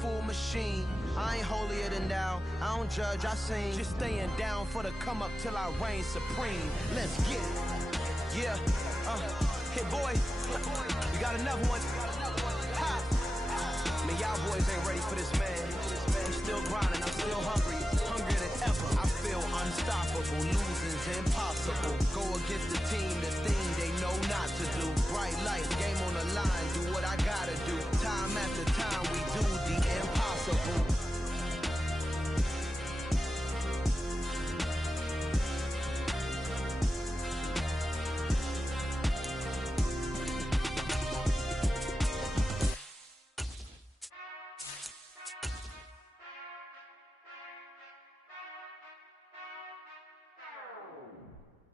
full machine. I ain't holier than thou, I don't judge, I sing. Just staying down for the come up till I reign supreme. Let's get it. Yeah, hit boy, we got another one. Ha. Man, y'all boys ain't ready for this, man. I'm still grinding, I'm still hungry, hungrier than ever. I feel unstoppable, losing's impossible. Go against the team, the thing they know not to do. Bright lights, game on the line, do what I gotta do. Time after time, we do the impossible.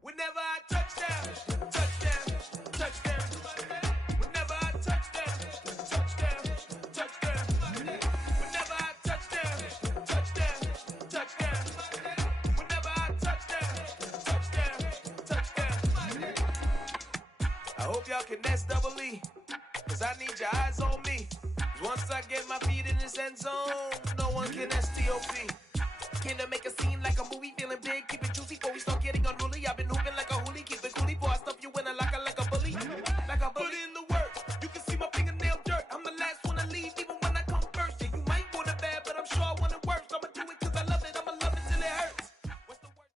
Whenever I touchdown, touchdown, touchdown. Whenever I touchdown, touchdown, touchdown. Whenever I touchdown, touchdown, touchdown. Whenever I touchdown, touchdown, touchdown. I hope y'all can S-double-E, cause I need your eyes on me. Once I get my feet in this end zone, no one can S-T-O-P. Came to make a scene like a movie, feeling big, keep it juicy before we start getting unruly. I've been hooping like a hoolie, keep it coolie, before I stuff you in a locker like a bully. Like a bully. Put in the work, you can see my fingernail dirt. I'm the last one to leave, even when I come first. Yeah, you might want it bad, but I'm sure I want it worse. I'ma do it cause I love it, I'ma love it till it hurts. What's the worst?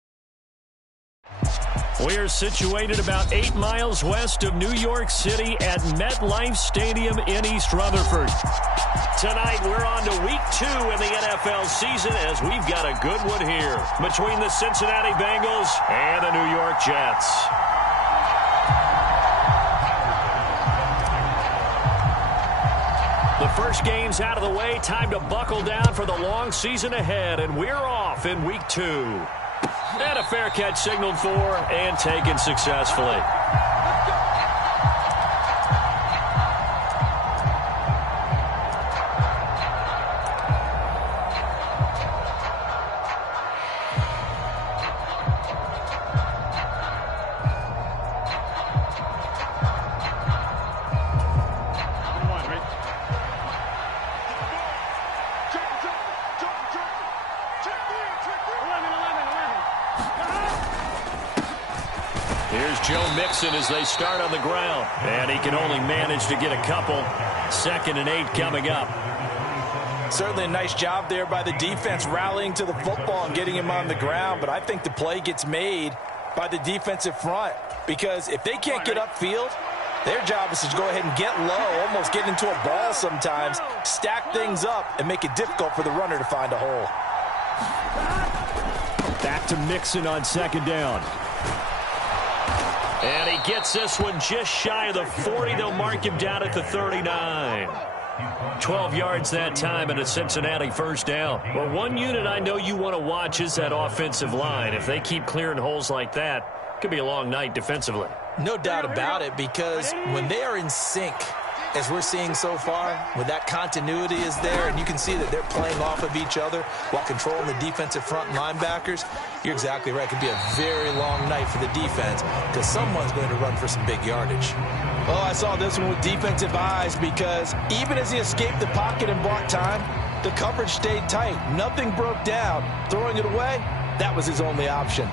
We're situated about 8 miles west of New York City at MetLife Stadium in East Rutherford. Tonight, we're on to week 2 in the NFL season as we've got a good one here between the Cincinnati Bengals and the New York Jets. The first game's out of the way. Time to buckle down for the long season ahead, and we're off in week 2. And a fair catch signaled for and taken successfully. As they start on the ground, and he can only manage to get a couple. 2nd and 8 coming up. Certainly a nice job there by the defense rallying to the football and getting him on the ground, but I think the play gets made by the defensive front because if they can't get upfield, their job is to go ahead and get low, almost get into a ball sometimes, stack things up, and make it difficult for the runner to find a hole. Back to Mixon on 2nd down. And he gets this one just shy of the 40. They'll mark him down at the 39. 12 yards that time and a Cincinnati 1st down. Well, one unit I know you want to watch is that offensive line. If they keep clearing holes like that, it could be a long night defensively. No doubt about it, because when they are in sync, as we're seeing so far, when that continuity is there and you can see that they're playing off of each other while controlling the defensive front linebackers, you're exactly right. It could be a very long night for the defense because someone's going to run for some big yardage. Well, I saw this one with defensive eyes because even as he escaped the pocket and bought time, the coverage stayed tight. Nothing broke down. Throwing it away, that was his only option.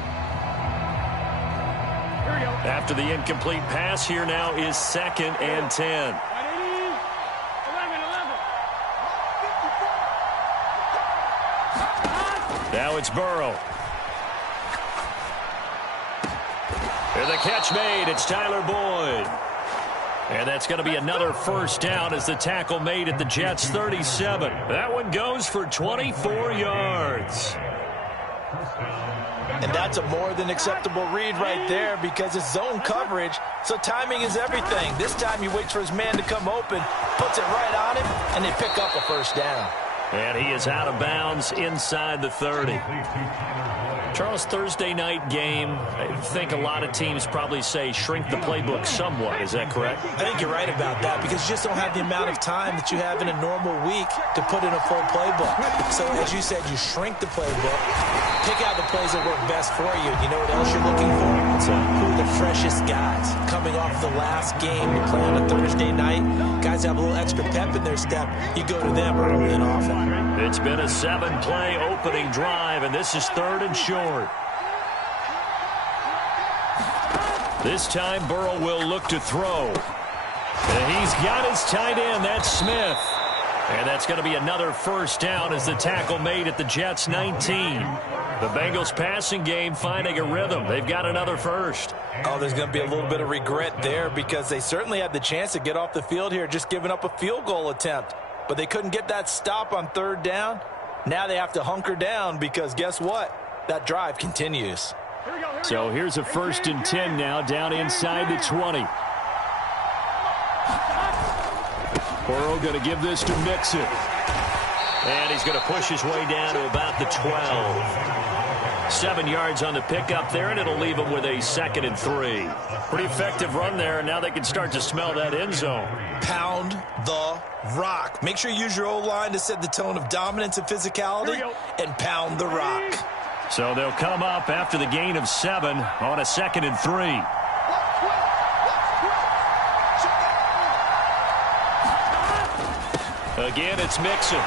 After the incomplete pass, here now is 2nd and 10. Now it's Burrow. And the catch made. It's Tyler Boyd. And that's going to be another 1st down as the tackle made at the Jets' 37. That one goes for 24 yards. And that's a more than acceptable read right there because it's zone coverage, so timing is everything. This time he waits for his man to come open, puts it right on him, and they pick up a 1st down. And he is out of bounds inside the 30. Charles, Thursday night game, I think a lot of teams probably say shrink the playbook somewhat. Is that correct? I think you're right about that because you just don't have the amount of time that you have in a normal week to put in a full playbook. So, as you said, you shrink the playbook, pick out the plays that work best for you. You know what else you're looking for? Who are the freshest guys coming off the last game to play on a Thursday night? Guys have a little extra pep in their step. You go to them early and often. It's been a 7-play opening drive, and this is 3rd and short. This time, Burrow will look to throw. And he's got his tight end. That's Smith. And that's going to be another first down as the tackle made at the Jets' 19. The Bengals passing game finding a rhythm. They've got another first. Oh, there's going to be a little bit of regret there because they certainly had the chance to get off the field here, just giving up a field goal attempt. But they couldn't get that stop on 3rd down. Now they have to hunker down because guess what? That drive continues. So here's a 1st and 10 now down inside the 20. Burrow going to give this to Mixon. And he's going to push his way down to about the 12. 7 yards on the pickup there, and it'll leave him with a 2nd and 3. Pretty effective run there, and now they can start to smell that end zone. Pound the rock. Make sure you use your O-line to set the tone of dominance and physicality, and pound the rock. So they'll come up after the gain of 7 on a 2nd and 3. Again, it's Mixon.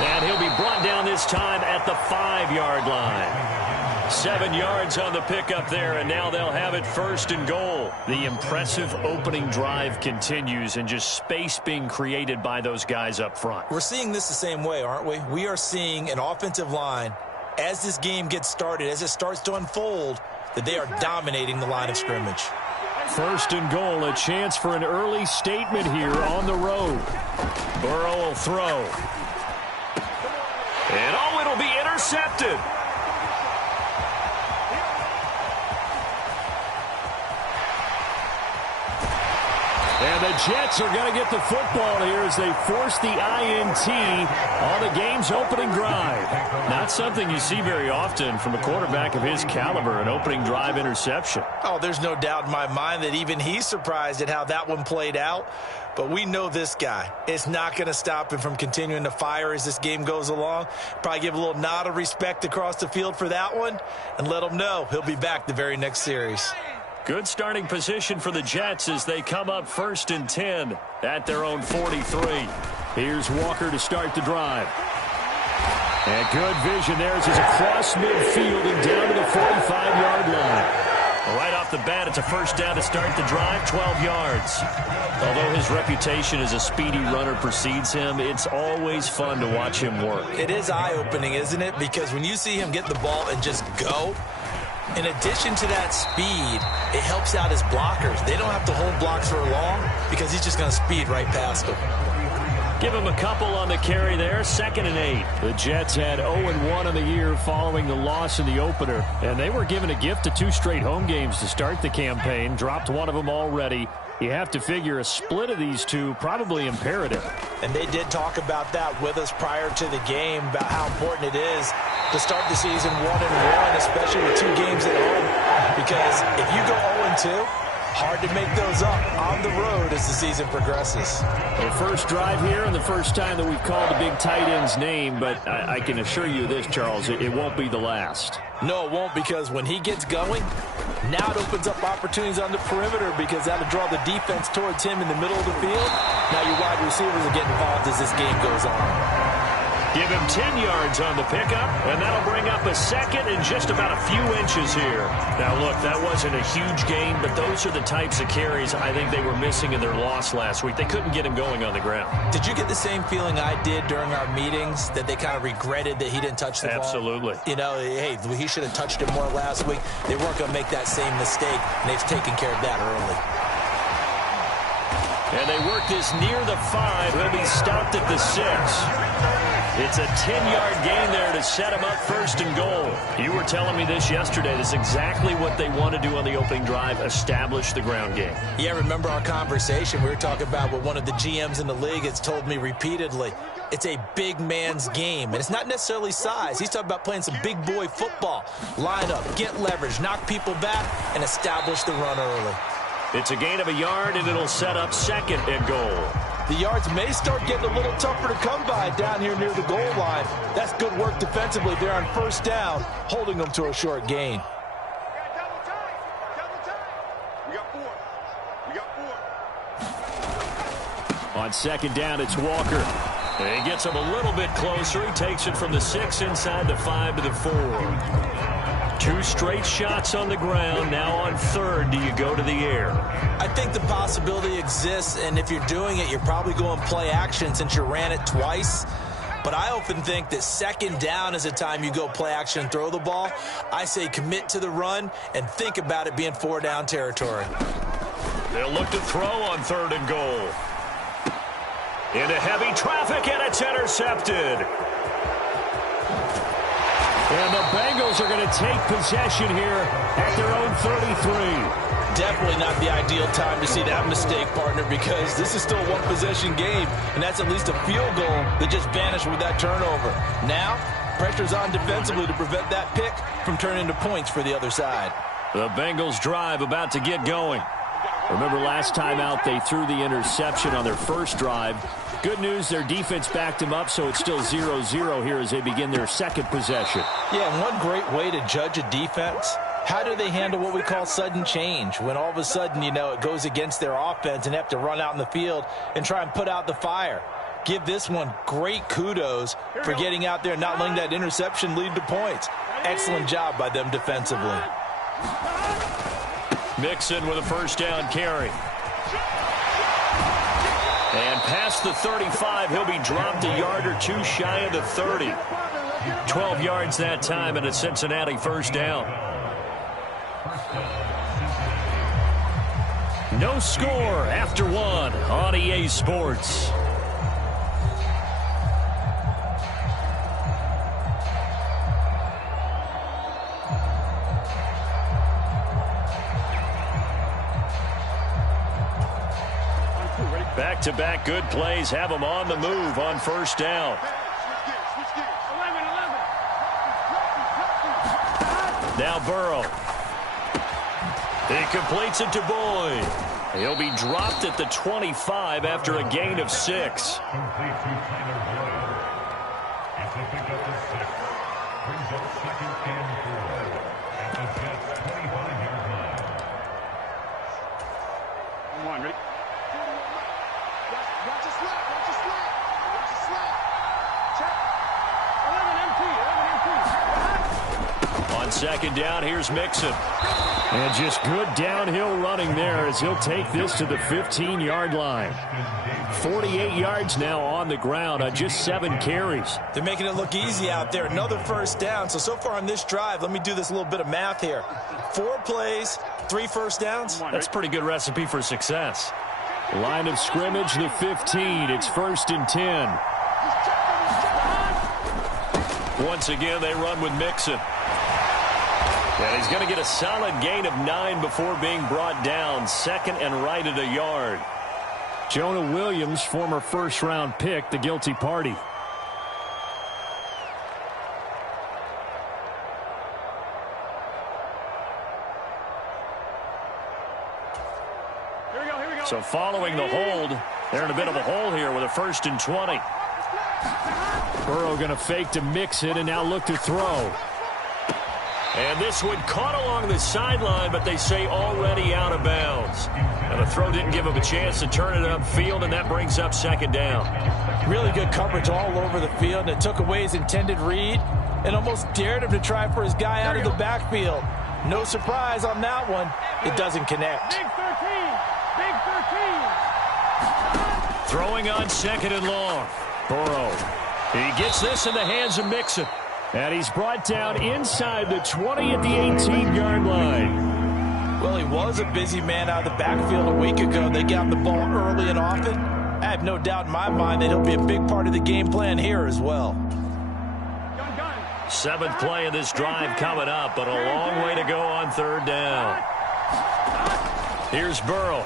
And he'll be brought down this time at the 5-yard line. 7 yards on the pickup there, and now they'll have it 1st and goal. The impressive opening drive continues, and just space being created by those guys up front. We're seeing this the same way, aren't we? We are seeing an offensive line, as this game gets started, as it starts to unfold, that they are dominating the line of scrimmage. 1st and goal, a chance for an early statement here on the road. Burrow will throw. And oh, it'll be intercepted. And the Jets are going to get the football here as they force the INT on the game's opening drive. Not something you see very often from a quarterback of his caliber, an opening drive interception. Oh, there's no doubt in my mind that even he's surprised at how that one played out. But we know this guy. It's not going to stop him from continuing to fire as this game goes along. Probably give a little nod of respect across the field for that one and let him know he'll be back the very next series. Good starting position for the Jets as they come up 1st and 10 at their own 43. Here's Walker to start the drive. And good vision there as he's across midfield and down to the 45-yard line. Right off the bat, it's a first down to start the drive, 12 yards. Although his reputation as a speedy runner precedes him, it's always fun to watch him work. It is eye-opening, isn't it? Because when you see him get the ball and just go, in addition to that speed, it helps out his blockers. They don't have to hold blocks for long because he's just going to speed right past them. Give him a couple on the carry there, 2nd and 8. The Jets had 0-1 on the year following the loss in the opener, and they were given a gift of 2 straight home games to start the campaign, dropped one of them already. You have to figure a split of these two probably imperative. And they did talk about that with us prior to the game, about how important it is to start the season 1-1, especially with 2 games at home. Because if you go 0-2, hard to make those up on the road as the season progresses. The first drive here and the first time that we've called the big tight end's name, but I can assure you this, Charles, it won't be the last. No, it won't, because when he gets going, now it opens up opportunities on the perimeter because that'll draw the defense towards him in the middle of the field. Now your wide receivers are getting involved as this game goes on. Give him 10 yards on the pickup, and that'll bring up a 2nd and just about a few inches here. Now, look, that wasn't a huge gain, but those are the types of carries I think they were missing in their loss last week. They couldn't get him going on the ground. Did you get the same feeling I did during our meetings, that they kind of regretted that he didn't touch the ball? Absolutely. You know, hey, he should have touched it more last week. They weren't going to make that same mistake, and they've taken care of that early. And they work this near the 5. He'll be stopped at the 6. It's a 10-yard gain there to set him up first and goal. You were telling me this yesterday. This is exactly what they want to do on the opening drive, establish the ground game. Yeah, remember our conversation? We were talking about what one of the GMs in the league has told me repeatedly. It's a big man's game, and it's not necessarily size. He's talking about playing some big boy football. Line up, get leverage, knock people back, and establish the run early. It's a gain of a yard, and it'll set up second and goal. The yards may start getting a little tougher to come by down here near the goal line. That's good work defensively there on first down, holding them to a short gain. On second down, it's Walker. And he gets him a little bit closer. He takes it from the 6 inside the 5 to the 4. 2 straight shots on the ground. Now on third, do you go to the air? I think the possibility exists, and if you're doing it, you're probably going play action since you ran it twice. But I often think that second down is the time you go play action and throw the ball. I say commit to the run and think about it being 4-down territory. They'll look to throw on third and goal. Into heavy traffic, and it's intercepted. And the Bengals are going to take possession here at their own 33. Definitely not the ideal time to see that mistake, partner, because this is still a one-possession game, and that's at least a field goal that just vanished with that turnover. Now, pressure's on defensively to prevent that pick from turning into points for the other side. The Bengals drive about to get going. Remember last time out, they threw the interception on their first drive. Good news, their defense backed them up, so it's still 0-0 here as they begin their second possession. Yeah, and one great way to judge a defense, how do they handle what we call sudden change? When all of a sudden, you know, it goes against their offense and have to run out in the field and try and put out the fire. Give this one great kudos for getting out there and not letting that interception lead to points. Excellent job by them defensively. Mixon with a first down carry. And past the 35, he'll be dropped a yard or 2 shy of the 30. 12 yards that time, and a Cincinnati first down. No score after 1 on EA Sports. Back-to-back good plays have them on the move on first down. Now Burrow. He completes it to Boyd. He'll be dropped at the 25 after a gain of 6. Second down, here's Mixon. And just good downhill running there as he'll take this to the 15-yard line. 48 yards now on the ground on just 7 carries. They're making it look easy out there. Another first down. So far on this drive, let me do this little bit of math here. 4 plays, 3 first downs. That's a pretty good recipe for success. Line of scrimmage, the 15. It's 1st and 10. Once again, they run with Mixon. And he's going to get a solid gain of 9 before being brought down. Second and right at a yard. Jonah Williams, former first-round pick, the guilty party. Here we go. So following the hold, they're in a bit of a hole here with a 1st and 20. Burrow going to fake to Mixon and now look to throw. And this one caught along the sideline, but they say already out of bounds. And the throw didn't give him a chance to turn it upfield, and that brings up 2nd down. Really good coverage all over the field, and it took away his intended read and almost dared him to try for his guy out of the backfield. No surprise on that one. It doesn't connect. Big 13. Throwing on 2nd and long. Burrow. He gets this in the hands of Mixon. And he's brought down inside the 20 at the 18-yard line. Well, he was a busy man out of the backfield a week ago. They got him the ball early and often. I have no doubt in my mind that he'll be a big part of the game plan here as well. 7th play of this drive coming up, but a long way to go on 3rd down. Here's Burrow.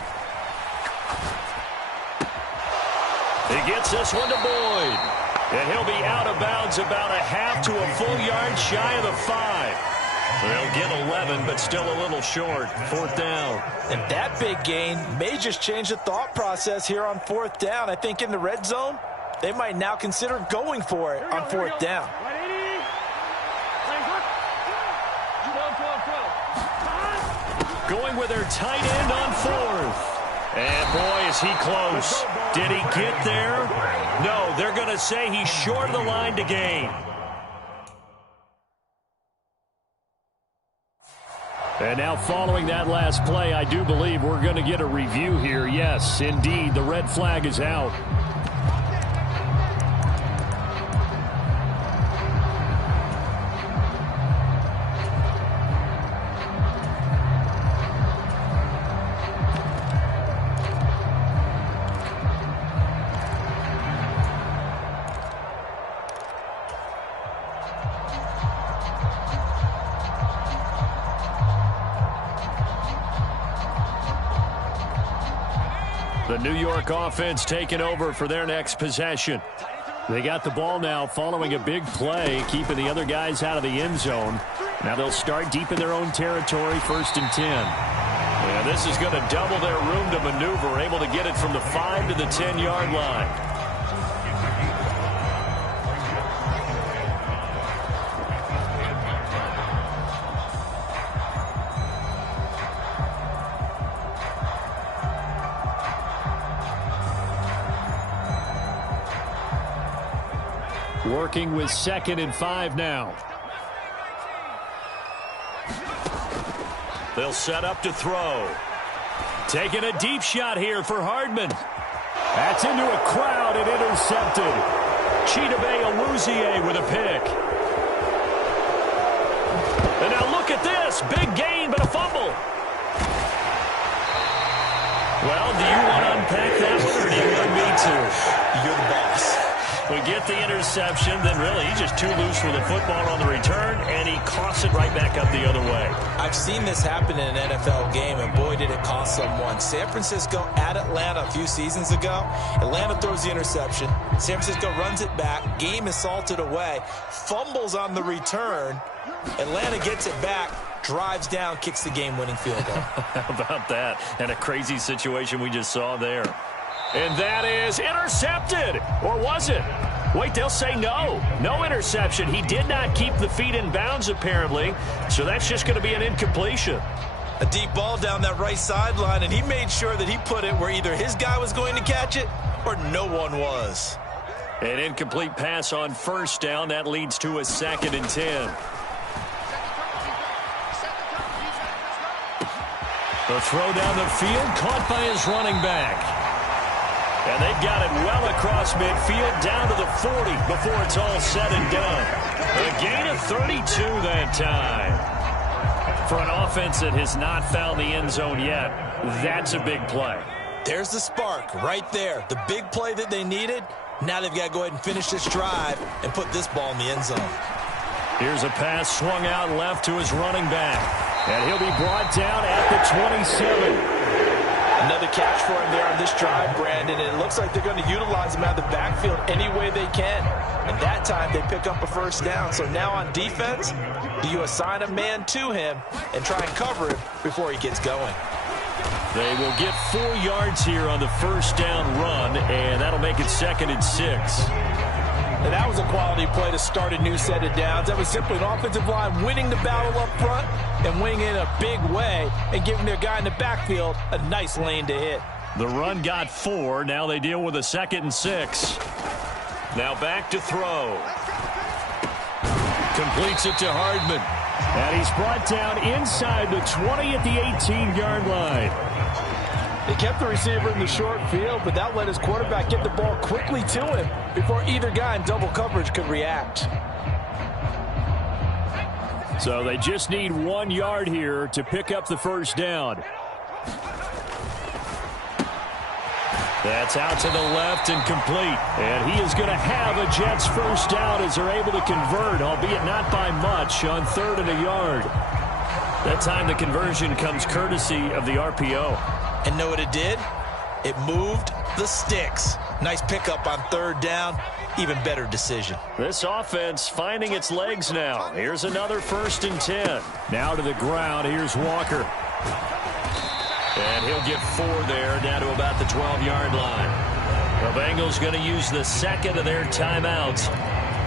He gets this one to Boyd. And he'll be out of bounds about a half to a full yard shy of the 5. They'll get 11, but still a little short. 4th down. And that big gain may just change the thought process here on 4th down. I think in the red zone, they might now consider going for it on 4th down. Going with their tight end on 4th. And boy, is he close. Did he get there? No, they're going to say he's short of the line to gain. And now following that last play, I do believe we're going to get a review here. Yes, indeed, the red flag is out. The New York offense taking over for their next possession. They got the ball now following a big play, keeping the other guys out of the end zone. Now they'll start deep in their own territory, 1st and 10. And this is going to double their room to maneuver, able to get it from the 5 to the 10-yard line. Working with 2nd and 5 now. They'll set up to throw. Taking a deep shot here for Hardman. That's into a crowd and intercepted. Chidobe Awuzie with a pick. And now look at this. Big gain, but a fumble. Well, do you want to unpack that one, or do you want me to? You're the boss. We get the interception, then really he's just too loose with the football on the return, and he coughs it right back up the other way. I've seen this happen in an NFL game, and boy, did it cost someone. San Francisco at Atlanta a few seasons ago. Atlanta throws the interception. San Francisco runs it back. Game is salted away. Fumbles on the return. Atlanta gets it back, drives down, kicks the game-winning field goal. How about that? And a crazy situation we just saw there. And that is intercepted. Or was it? Wait, they'll say no. No interception. He did not keep the feet in bounds, apparently. So that's just going to be an incompletion. A deep ball down that right sideline, and he made sure that he put it where either his guy was going to catch it or no one was. An incomplete pass on 1st down. That leads to a 2nd and 10. The throw down the field, caught by his running back. And they've got it well across midfield, down to the 40 before it's all said and done. A gain of 32 that time. For an offense that has not found the end zone yet, that's a big play. There's the spark right there. The big play that they needed. Now they've got to go ahead and finish this drive and put this ball in the end zone. Here's a pass swung out left to his running back. And he'll be brought down at the 27. Another catch for him there on this drive, Brandon, and it looks like they're going to utilize him out of the backfield any way they can. And that time they pick up a 1st down. So now on defense, do you assign a man to him and try and cover him before he gets going? They will get 4 yards here on the 1st down run, and that'll make it 2nd and 6. And that was a quality play to start a new set of downs. That was simply an offensive line winning the battle up front and winning in a big way and giving their guy in the backfield a nice lane to hit. The run got 4. Now they deal with a 2nd and 6. Now back to throw. Completes it to Hardman. And he's brought down inside the 20 at the 18-yard line. They kept the receiver in the short field, but that let his quarterback get the ball quickly to him before either guy in double coverage could react. So they just need 1 yard here to pick up the first down. That's out to the left and complete. And he is going to have a Jets first down as they're able to convert, albeit not by much, on 3rd and a yard. That time the conversion comes courtesy of the RPO. And know what it did? It moved the sticks. Nice pickup on 3rd down. Even better decision. This offense finding its legs now. Here's another 1st and 10. Now to the ground. Here's Walker. And he'll get 4 there, down to about the 12-yard line. The Bengals going to use the second of their timeouts.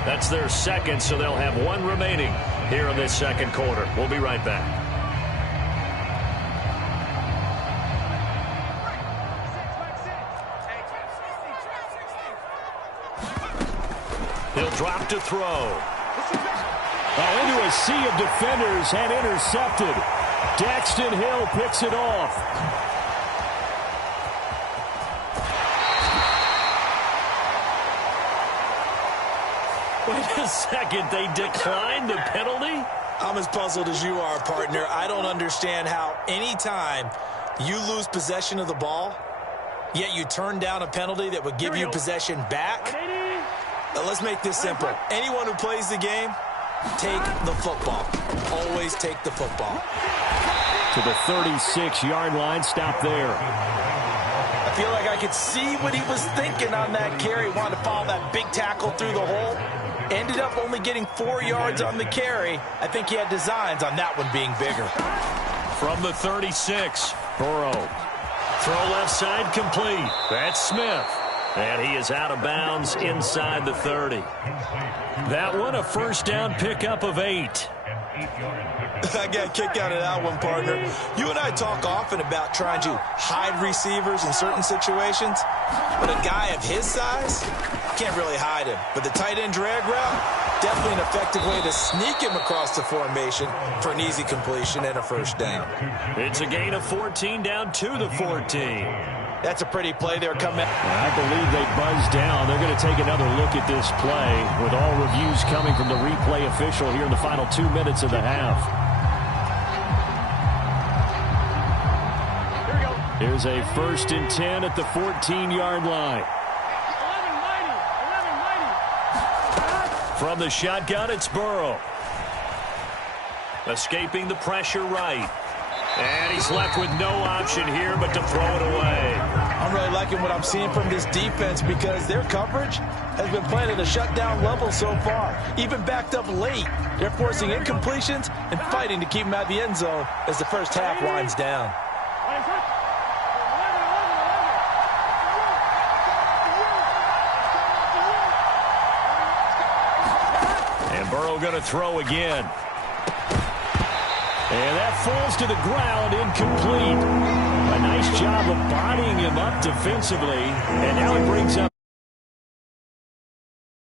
That's their second, so they'll have 1 remaining here in this second quarter. We'll be right back. He'll drop to throw. Into a sea of defenders and intercepted. Daxton Hill picks it off. Wait a second, they declined the penalty? I'm as puzzled as you are, partner. I don't understand how anytime you lose possession of the ball, yet you turn down a penalty that would give you possession back. Let's make this simple. Anyone who plays the game, take the football. Always take the football. To the 36-yard line, stop there. I feel like I could see what he was thinking on that carry. Wanted to follow that big tackle through the hole. Ended up only getting 4 yards on the carry. I think he had designs on that one being bigger. From the 36, Burrow. Throw left side complete. That's Smith. And he is out of bounds inside the 30. That one, a first down pickup of 8. I got a kick out of that one, partner. You and I talk often about trying to hide receivers in certain situations, but a guy of his size can't really hide him. But the tight end drag route, definitely an effective way to sneak him across the formation for an easy completion and a first down. It's a gain of 14 down to the 14. That's a pretty play there coming. I believe they buzzed down. They're going to take another look at this play with all reviews coming from the replay official here in the final 2 minutes of the half. Here's a 1st and 10 at the 14-yard line. From the shotgun, it's Burrow. Escaping the pressure right. And he's left with no option here but to throw it away. I'm really liking what I'm seeing from this defense because their coverage has been playing at a shutdown level so far. Even backed up late, they're forcing incompletions and fighting to keep them out of the end zone as the first half winds down. And Burrow going to throw again. And that falls to the ground, incomplete. A nice job of bodying him up defensively. And now he brings up